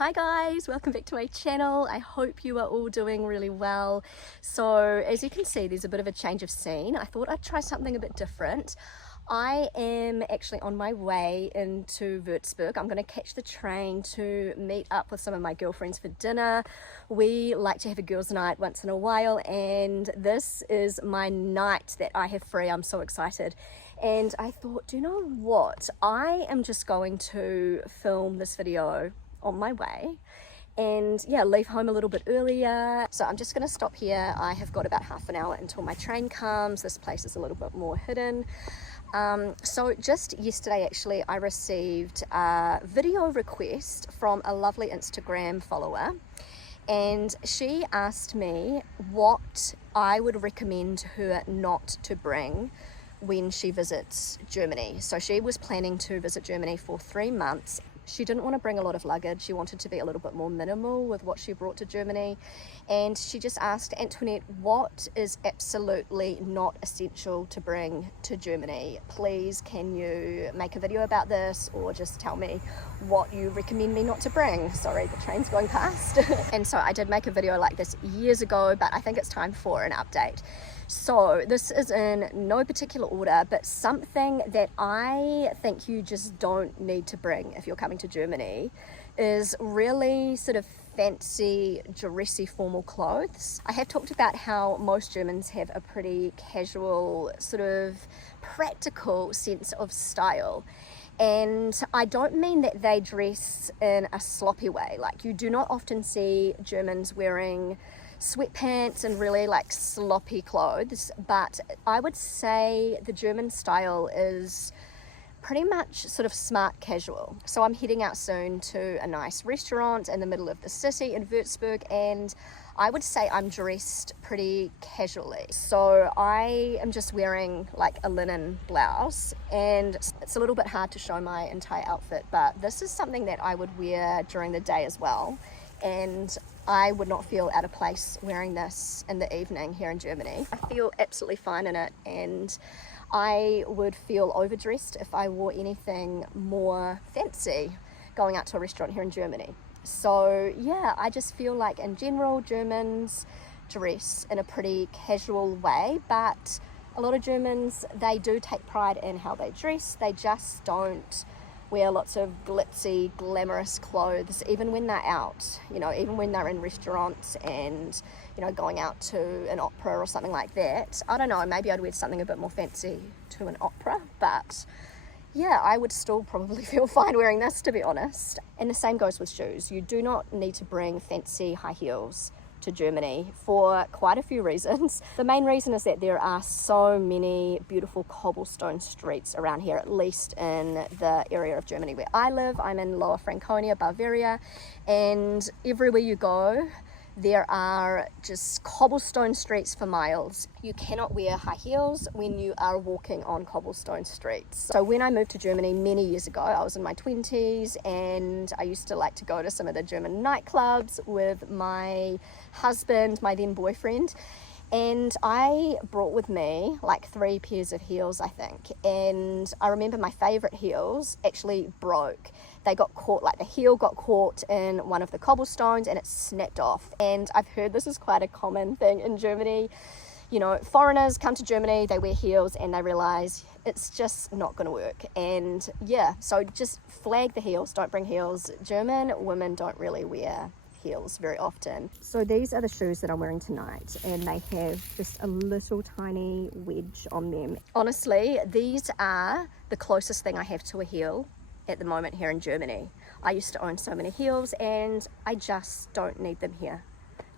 Hi guys, welcome back to my channel. I hope you are all doing really well. So as you can see, there's a bit of a change of scene. I thought I'd try something a bit different. I am actually on my way into Würzburg. I'm going to catch the train to meet up with some of my girlfriends for dinner. We like to have a girls' night once in a while, and this is my night that I have free. I'm so excited. And I thought, do you know what? I am just going to film this video on my way and yeah, leave home a little bit earlier. So I'm just going to stop here. I have got about half an hour until my train comes. This place is a little bit more hidden. So just yesterday actually I received a video request from a lovely Instagram follower, and she asked me what I would recommend her not to bring when she visits Germany. So she was planning to visit Germany for 3 months. She didn't want to bring a lot of luggage. She wanted to be a little bit more minimal with what she brought to Germany. And she just asked, Antoinette, what is absolutely not essential to bring to Germany? Please, can you make a video about this, or just tell me what you recommend me not to bring? Sorry, the train's going past. And so I did make a video like this years ago, but I think it's time for an update. So this is in no particular order, but something that I think you just don't need to bring if you're coming to Germany is really sort of fancy, dressy, formal clothes. I have talked about how most Germans have a pretty casual, sort of practical sense of style. And I don't mean that they dress in a sloppy way. Like, you do not often see Germans wearing sweatpants and really like sloppy clothes, but I would say the German style is pretty much sort of smart casual. So I'm heading out soon to a nice restaurant in the middle of the city in Würzburg, and I would say I'm dressed pretty casually. So I am just wearing like a linen blouse, and it's a little bit hard to show my entire outfit, but this is something that I would wear during the day as well. And I would not feel out of place wearing this in the evening here in Germany. I feel absolutely fine in it, and I would feel overdressed if I wore anything more fancy going out to a restaurant here in Germany. So yeah, I just feel like in general Germans dress in a pretty casual way, but a lot of Germans, they do take pride in how they dress. They just don't wear lots of glitzy, glamorous clothes, even when they're out, you know, even when they're in restaurants and, you know, going out to an opera or something like that. I don't know, maybe I'd wear something a bit more fancy to an opera, but yeah, I would still probably feel fine wearing this, to be honest. And the same goes with shoes. You do not need to bring fancy high heels to Germany for quite a few reasons. The main reason is that there are so many beautiful cobblestone streets around here, at least in the area of Germany where I live. I'm in Lower Franconia, Bavaria, and everywhere you go there are just cobblestone streets for miles. You cannot wear high heels when you are walking on cobblestone streets. So when I moved to Germany many years ago, I was in my 20s, and I used to like to go to some of the German nightclubs with my husband, my then boyfriend, and I brought with me like 3 pairs of heels, I think. And I remember my favorite heels actually broke. They got caught, like the heel got caught in one of the cobblestones and it snapped off. And I've heard this is quite a common thing in Germany. You know, foreigners come to Germany, they wear heels and they realize it's just not going to work. And yeah, so just flag the heels, don't bring heels. German women don't really wear heels very often. So these are the shoes that I'm wearing tonight, and they have just a little tiny wedge on them. Honestly, these are the closest thing I have to a heel at the moment here in Germany. I used to own so many heels and I just don't need them here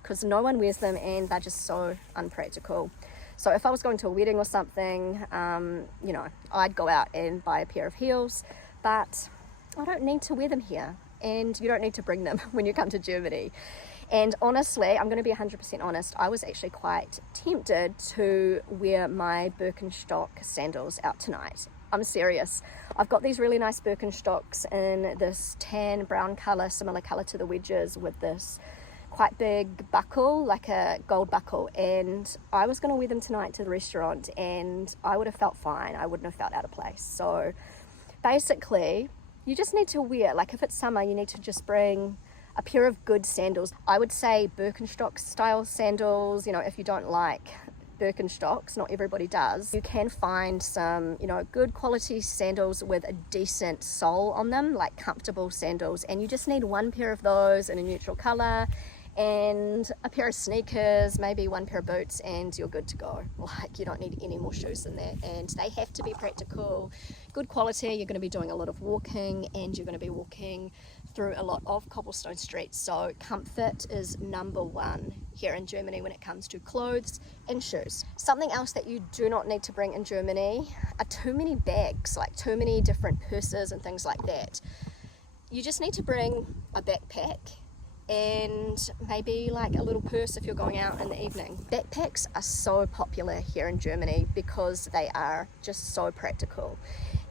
because no one wears them and they're just so unpractical. So if I was going to a wedding or something, you know, I'd go out and buy a pair of heels, but I don't need to wear them here, and you don't need to bring them when you come to Germany. And honestly, I'm going to be 100% honest, I was actually quite tempted to wear my Birkenstock sandals out tonight. I'm serious. I've got these really nice Birkenstocks in this tan brown colour, similar colour to the wedges, with this quite big buckle, like a gold buckle, and I was going to wear them tonight to the restaurant and I would have felt fine. I wouldn't have felt out of place. So basically you just need to wear, like if it's summer, you need to just bring a pair of good sandals. I would say Birkenstock style sandals, you know, if you don't like Birkenstocks, not everybody does, you can find some, you know, good quality sandals with a decent sole on them, like comfortable sandals, and you just need one pair of those in a neutral color and a pair of sneakers, maybe one pair of boots, and you're good to go. Like, you don't need any more shoes than that, and they have to be practical, good quality. You're going to be doing a lot of walking, and you're going to be walking through a lot of cobblestone streets, so comfort is number one here in Germany when it comes to clothes and shoes. Something else that you do not need to bring in Germany are too many bags, like too many different purses and things like that. You just need to bring a backpack and maybe like a little purse if you're going out in the evening. Backpacks are so popular here in Germany because they are just so practical.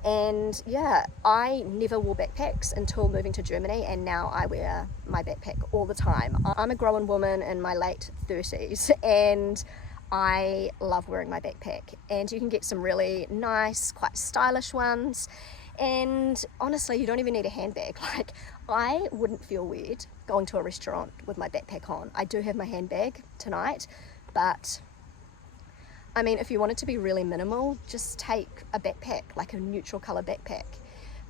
And yeah, I never wore backpacks until moving to Germany, and now I wear my backpack all the time. I'm a grown woman in my late 30s and I love wearing my backpack, and you can get some really nice, quite stylish ones. And honestly, you don't even need a handbag. Like, I wouldn't feel weird going to a restaurant with my backpack on. I do have my handbag tonight, but I mean, if you want it to be really minimal, just take a backpack, like a neutral color backpack.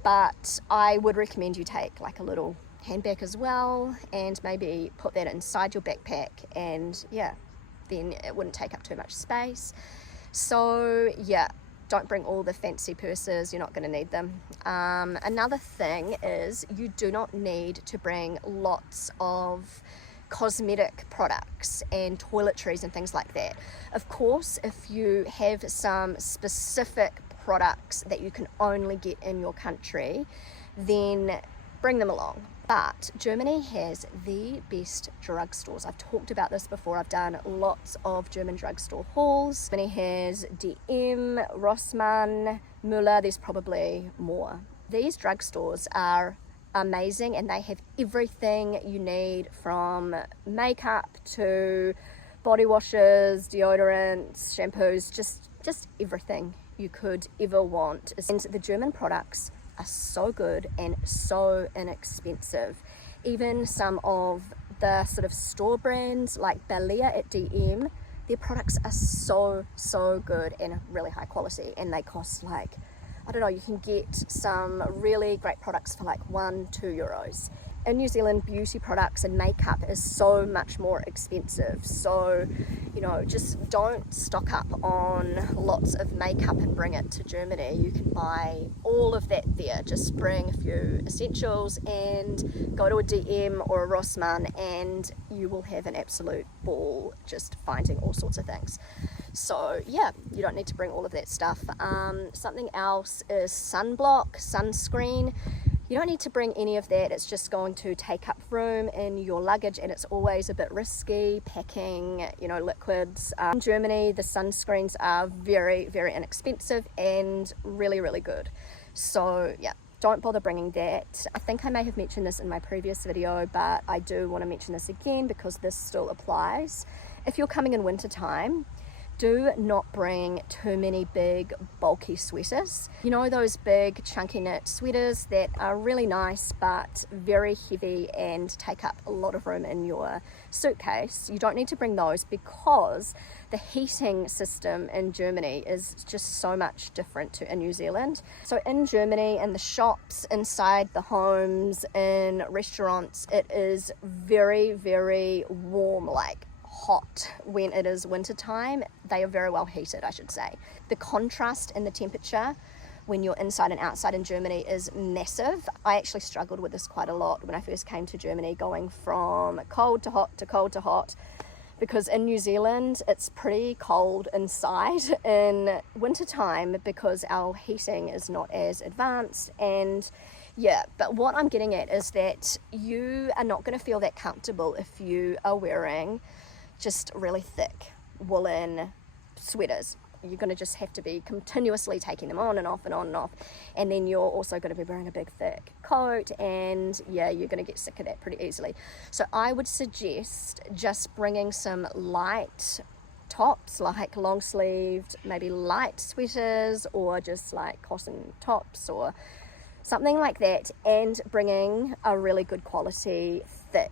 But I would recommend you take like a little handbag as well, and maybe put that inside your backpack, and yeah, then it wouldn't take up too much space. So yeah, don't bring all the fancy purses, you're not going to need them. Another thing is you do not need to bring lots of cosmetic products and toiletries and things like that. Of course, if you have some specific products that you can only get in your country, then bring them along. But Germany has the best drugstores. I've talked about this before. I've done lots of German drugstore hauls. Germany has DM, Rossmann, Müller. There's probably more. These drugstores are amazing, and they have everything you need, from makeup to body washes, deodorants, shampoos, just everything you could ever want. And the German products are so good and so inexpensive. Even some of the sort of store brands like Balia at DM, their products are so good and really high quality, and they cost like, I don't know, you can get some really great products for like €1-2. In New Zealand, beauty products and makeup is so much more expensive. So, you know, just don't stock up on lots of makeup and bring it to Germany. You can buy all of that there. Just bring a few essentials and go to a DM or a Rossmann, and you will have an absolute ball just finding all sorts of things. So yeah, you don't need to bring all of that stuff. Something else is sunblock, sunscreen. You don't need to bring any of that. It's just going to take up room in your luggage, and it's always a bit risky packing, you know, liquids. In Germany, the sunscreens are very inexpensive and really good. So yeah, don't bother bringing that. I think I may have mentioned this in my previous video, but I do want to mention this again because this still applies. If you're coming in winter time, do not bring too many big bulky sweaters. You know, those big chunky knit sweaters that are really nice but very heavy and take up a lot of room in your suitcase. You don't need to bring those because the heating system in Germany is just so much different to in New Zealand. So in Germany, in the shops, inside the homes, in restaurants, it is very warm, like hot when it is winter time. They are very well heated, I should say. The contrast in the temperature when you're inside and outside in Germany is massive. I actually struggled with this quite a lot when I first came to Germany, going from cold to hot to cold to hot, because in New Zealand it's pretty cold inside in winter time because our heating is not as advanced. And yeah, but what I'm getting at is that you are not going to feel that comfortable if you are wearing just really thick woolen sweaters. You're going to just have to be continuously taking them on and off and on and off, and then you're also going to be wearing a big thick coat, and yeah, you're going to get sick of that pretty easily. So I would suggest just bringing some light tops, like long sleeved, maybe light sweaters, or just like cotton tops or something like that, and bringing a really good quality thick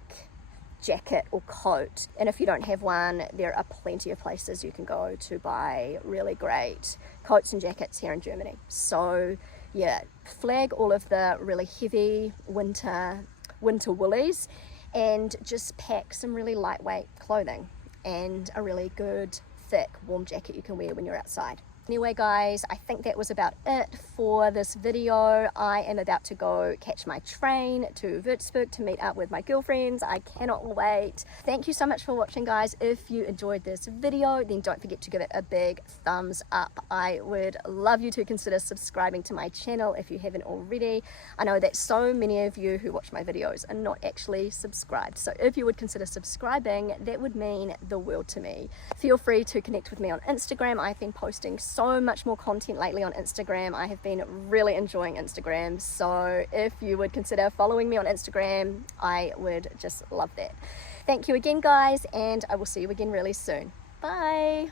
jacket or coat. And if you don't have one, there are plenty of places you can go to buy really great coats and jackets here in Germany. So yeah, flag all of the really heavy winter woolies and just pack some really lightweight clothing and a really good thick warm jacket you can wear when you're outside. Anyway guys, I think that was about it for this video. I am about to go catch my train to Würzburg to meet up with my girlfriends. I cannot wait. Thank you so much for watching guys. If you enjoyed this video, then don't forget to give it a big thumbs up. I would love you to consider subscribing to my channel if you haven't already. I know that so many of you who watch my videos are not actually subscribed. So if you would consider subscribing, that would mean the world to me. Feel free to connect with me on Instagram. I've been posting so much more content lately on Instagram. I have been really enjoying Instagram, so if you would consider following me on Instagram, I would just love that. Thank you again guys, and I will see you again really soon. Bye.